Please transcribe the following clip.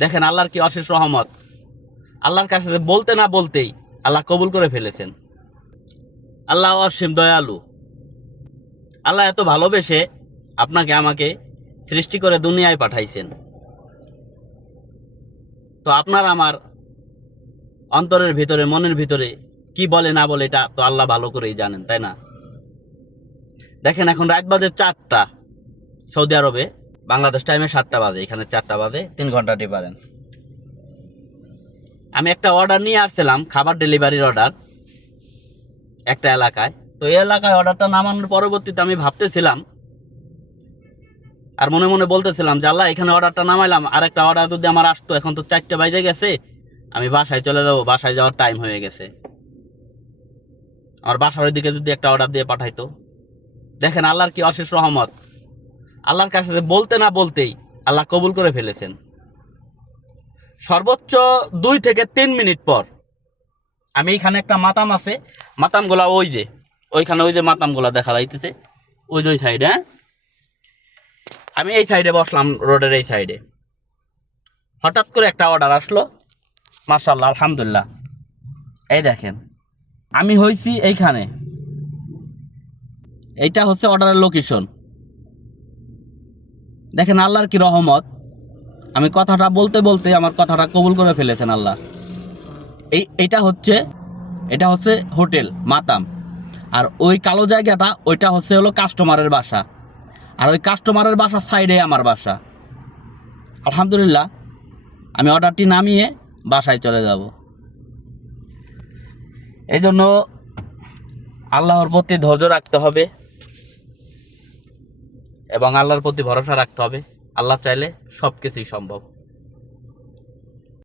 দেখেন আল্লাহর কি অশেষ রহমত। আল্লাহর কাছে বলতে না বলতেই আল্লাহ কবুল করে ফেলেছেন। আল্লাহ অসীম দয়ালু। আল্লাহ এত ভালোবেসে আপনাকে আমাকে সৃষ্টি করে দুনিয়ায় পাঠাইছেন। তো আপনার আমার অন্তরের ভিতরে, মনের ভিতরে কি বলে না বলে এটা তো আল্লাহ ভালো করেই জানেন, তাই না? দেখেন এখন রাত বাজে 4টা সৌদি আরবে, বাংলাদেশ টাইমে 7টা বাজে, এখানে 4টা বাজে, 3 ঘন্টা ডিফারেন্স। আমি একটা অর্ডার নিয়ে আসছিলাম, খাবার ডেলিভারির অর্ডার একটা এলাকায়। তো এই এলাকায় অর্ডারটা নামানোর পরবর্তীতে আমি ভাবতেছিলাম আর মনে মনে বলতেছিলাম যে আল্লাহ, এখানে অর্ডারটা নামাইলাম, আর একটা অর্ডার যদি আমার আসতো, এখন তো 4টা বাজে গেছে, আমি বাসায় চলে যাবো, বাসায় যাওয়ার টাইম হয়ে গেছে। আমার বাসার দিকে যদি একটা অর্ডার দিয়ে পাঠাইতো। দেখেন আল্লাহর কি অশেষ রহমত। আল্লাহর কাছে বলতে না বলতেই আল্লাহ কবুল করে ফেলেছেন। সর্বোচ্চ 2 থেকে 3 মিনিট পর আমি এইখানে একটা মাতাম আছে, মাতামগুলা ওই যে ওইখানে, ওই যে মাতামগুলা দেখা যাইতেছে ওই যে ওই সাইডে। হ্যাঁ, আমি এই সাইডে বসলাম, রোডের এই সাইডে। হঠাৎ করে একটা অর্ডার আসলো, মাশাআল্লাহ আলহামদুলিল্লাহ। এই দেখেন আমি হইছি এইখানে, এইটা হচ্ছে অর্ডারের লোকেশন। দেখেন আল্লাহর কি রহমত। আমি কথাটা বলতে বলতে আমার কথাটা কবুল করে ফেলেছেন আল্লাহ। এটা হচ্ছে হোটেল মাতাম। আর ওই কালো জায়গাটা ওইটা হচ্ছে হলো কাস্টমারের বাসা, আর ওই কাস্টমারের বাসার সাইডে আমার বাসা। আলহামদুলিল্লাহ, আমি অর্ডারটি নামিয়ে বাসায় চলে যাব। এই জন্য আল্লাহর প্রতি ধৈর্য রাখতে হবে এবং আল্লাহর প্রতি ভরসা রাখতে হবে। আল্লাহ চাইলে সব কিছুই সম্ভব।